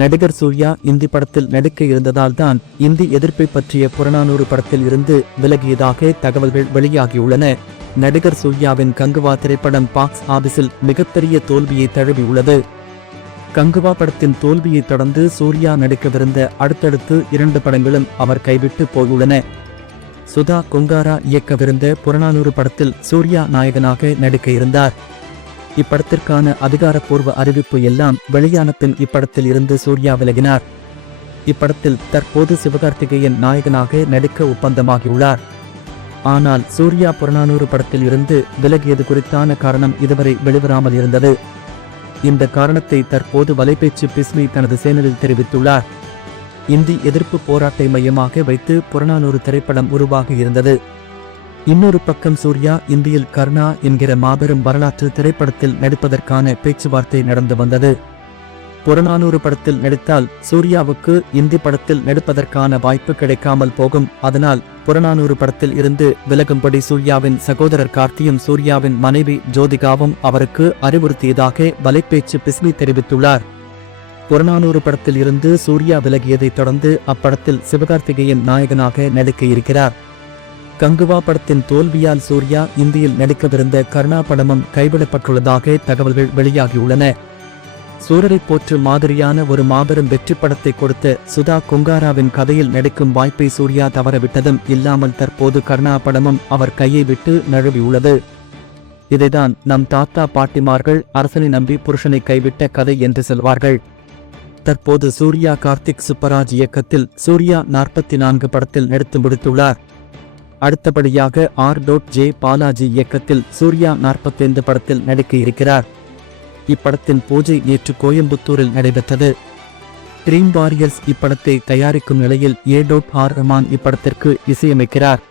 நடிகர் சூர்யா இந்தி படத்தில் நடிக்க இருந்ததால் தான் இந்தி எதிர்ப்பை பற்றிய புறநானூறு படத்தில் இருந்து விலகியதாக தகவல்கள் வெளியாகியுள்ளன. நடிகர் சூர்யாவின் கங்குவா திரைப்படம் பாக்ஸ் ஆபீஸில் மிகப்பெரிய தோல்வியை தழுவியுள்ளது. கங்குவா படத்தின் தோல்வியை தொடர்ந்து சூர்யா நடிக்கவிருந்த அடுத்தடுத்து 2 படங்களும் அவர் கைவிட்டு போயுள்ளன. சுதா கொங்காரா இயக்கவிருந்த புறநானூறு படத்தில் சூர்யா நாயகனாக நடிக்க இருந்தார். இப்படத்திற்கான அதிகாரப்பூர்வ அறிவிப்பு எல்லாம் வெளியான பின் இப்படத்தில் இருந்து சூர்யா விலகினார். இப்படத்தில் தற்போது சிவகார்த்திகேயன் நாயகனாக நடிக்க ஒப்பந்தமாகியுள்ளார். ஆனால் சூர்யா புறநானூறு படத்தில் இருந்து விலகியது குறித்தான காரணம் இதுவரை வெளிவராமல் இருந்தது. இந்த காரணத்தை தற்போது வலைபேச்சு பிஸ்மி தனது சேனலில் தெரிவித்துள்ளார். இந்தி எதிர்ப்பு போராட்டத்தை மையமாக வைத்து புறநானூறு திரைப்படம் உருவாகி இருந்தது. இன்னொரு பக்கம் சூர்யா இந்தியில் கர்ணா என்கிற மாபெரும் வரலாற்று திரைப்படத்தில் நடிப்பதற்கான பேச்சுவார்த்தை நடந்து வந்தது. புறநானூறு படத்தில் நடித்தால் சூர்யாவுக்கு இந்தி படத்தில் நடிப்பதற்கான வாய்ப்பு கிடைக்காமல் போகும். அதனால் புறநானூறு படத்தில் இருந்து விலகும்படி சூர்யாவின் சகோதரர் கார்த்தியும் சூர்யாவின் மனைவி ஜோதிகாவும் அவருக்கு அறிவுறுத்தியதாக வலைபேச்சு பிஸ்மி தெரிவித்துள்ளார். புறநானூறு படத்தில் இருந்து சூர்யா விலகியதை தொடர்ந்து அப்படத்தில் சிவகார்த்திகேயன் நாயகனாக நடிக்க இருக்கிறார். கங்குவா படத்தின் தோல்வியால் சூர்யா இந்தியில் நடிக்கவிருந்த கர்ணா படமும் கைவிடப்பட்டுள்ளதாக தகவல்கள் வெளியாகியுள்ளன. சூரரை போற்று மாதிரியான ஒரு மாபெரும் வெற்றி படத்தை கொடுத்த சுதா கொங்காராவின் கதையில் நடிக்கும் வாய்ப்பை சூர்யா தவறவிட்டதும் இல்லாமல் தற்போது கர்ணா படமும் அவர் கையை விட்டு நழுவியுள்ளது. இதைதான் நம் தாத்தா பாட்டிமார்கள் அரசனை நம்பி புருஷனை கைவிட்ட கதை என்று சொல்வார்கள். தற்போது சூர்யா கார்த்திக் சுப்பராஜ் இயக்கத்தில் சூர்யா 44 படத்தில் நடித்து முடித்துள்ளார். அடுத்தபடியாக R.J. பாலாஜி இயக்கத்தில் சூர்யா 45 படத்தில் நடிக்க இருக்கிறார். இப்படத்தின் பூஜை நேற்று கோயம்புத்தூரில் நடைபெற்றது. ட்ரீம் வாரியர்ஸ் இப்படத்தை தயாரிக்கும் நிலையில் A.R. ரஹ்மான் இப்படத்திற்கு இசையமைக்கிறார்.